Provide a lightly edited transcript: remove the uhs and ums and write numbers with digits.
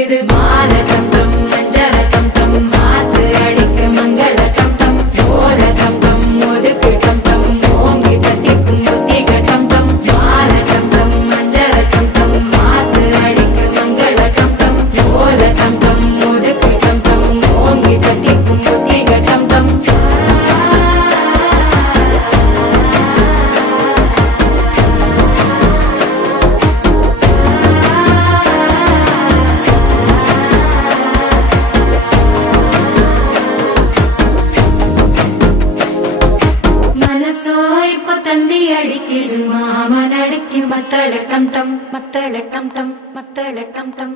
அடிக்குது மால டம் டம் மஞ்சள டம் டம் மாத்து அடிக்க மங்கள டம் டம் ஓல டம் டம் ஒதுக்கு டம் டம் ஓங்கி தட்டிக்கும் புத்திக டம் டம் மால டம் டம் மஞ்சள டம் டம் மாத்து அடிக்க மங்கள டம் டம் ஓல டம் டம் ஒதுக்கு டம் டம் ஓங்கி தட்டிக்கும் புத்திக டம் டம் மனசோ இப்ப தந்தி அடிக்குது மாமன் அடிக்கும் மத்தள டம் டம் மத்தள டம் டம் மத்தள டம் டம்